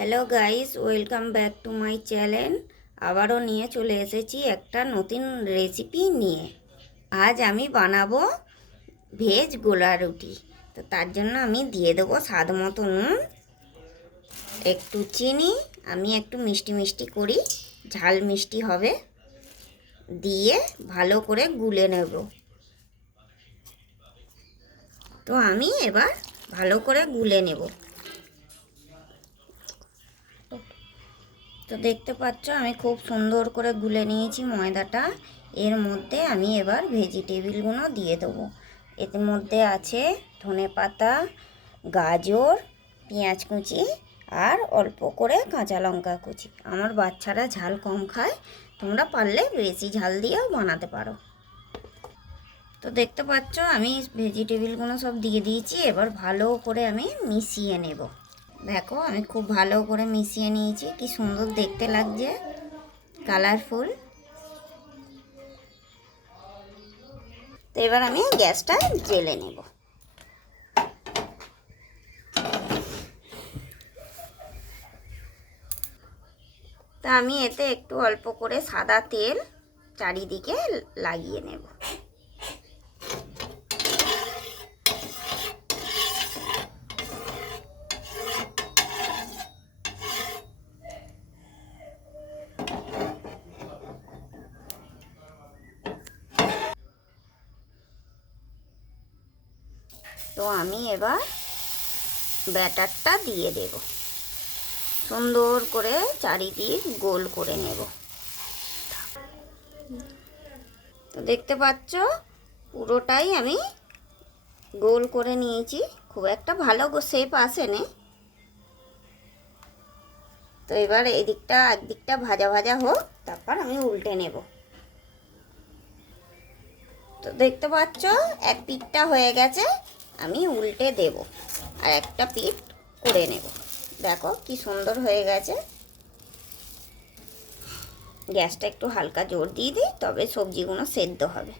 Hello guys, welcome back to my channel. আবারও নিয়ে চলে এসেছি একটা নতুন রেসিপি নিয়ে। আজ আমি বানাবো ভেজ গোলা রুটি। তো তার জন্য আমি দিয়ে দেবো স্বাদ মতো নুন, একটু চিনি, আমি একটু মিষ্টি মিষ্টি করি, ঝাল মিষ্টি হবে, দিয়ে ভালো করে গুলে নেব। তো আমি এবার ভালো করে গুলে নেব। তো দেখতে পাচ্ছ আমি খুব সুন্দর করে গুলে নিয়েছি ময়দাটা। এর মধ্যে আমি এবার ভেজিটেবিলগুলো দিয়ে দেবো। এর মধ্যে আছে ধনেপাতা, গাজর, পেঁয়াজ কুচি আর অল্প করে কাঁচা লঙ্কা কুচি। আমার বাচ্চারা ঝাল কম খায়, তোমরা পারলে বেশি ঝাল দিয়েও বানাতে পারো। তো দেখতে পাচ্ছ আমি ভেজিটেবিলগুলো সব দিয়ে দিয়েছি। এবার ভালো করে আমি মিশিয়ে নেব। দেখো আমি খুব ভালো করে মিশিয়ে নিয়েছি, কি সুন্দর দেখতে লাগছে, কালারফুল। তো এবার আমি গ্যাসটা জ্বেলে নেব। তা আমি এতে একটু অল্প করে সাদা তেল চারিদিকে লাগিয়ে নেব। তো আমি এবার ব্যাটারটা দিয়ে দেব, সুন্দর করে চারিদিক গোল করে নেব। তো দেখতে পাচ্ছ পুরোটাই আমি গোল করে নিয়েছি, খুব একটা ভালো শেপ আসেনি। তো এবার এদিকটা একদিকটা ভাজা ভাজা হোক, তারপর আমি উল্টে নেব। তো দেখতে পাচ্ছ এক পিঠটা হয়ে গেছে, আমি উল্টে দেব আর একটা পিঠ করে নেব। দেখো কি সুন্দর হয়ে গেছে। গ্যাসটা একটু হালকা জোর দিয়ে দিই, তবে সবজিগুলো সেদ্ধ হবে।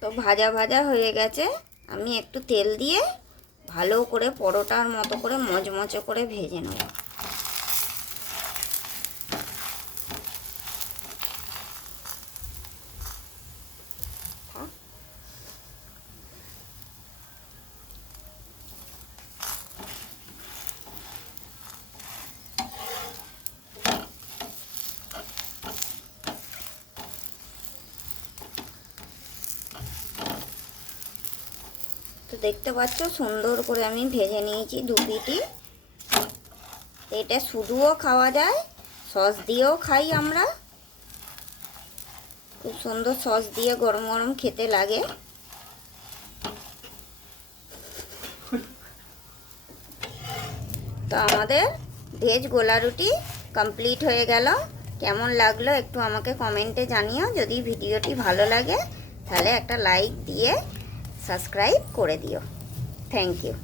তো ভাজা ভাজা হয়ে গেছে, আমি একটু তেল দিয়ে ভালো করে পরোটার মতো করে মচমচে করে ভেজে নেব। তো দেখতে পাচ্ছ সুন্দর করে আমি ভেজে নিয়েছি দু পিঠই। এটা শুধুও খাওয়া যায়, সস দিয়েও খাই আমরা, খুব সুন্দর সস দিয়ে গরম গরম খেতে লাগে। তো আমাদের ভেজ গোলা রুটি কমপ্লিট হয়ে গেল। কেমন লাগলো একটু আমাকে কমেন্টে জানিও। যদি ভিডিওটি ভালো লাগে তাহলে একটা লাইক দিয়ে সাবস্ক্রাইব করে দিও। Thank you.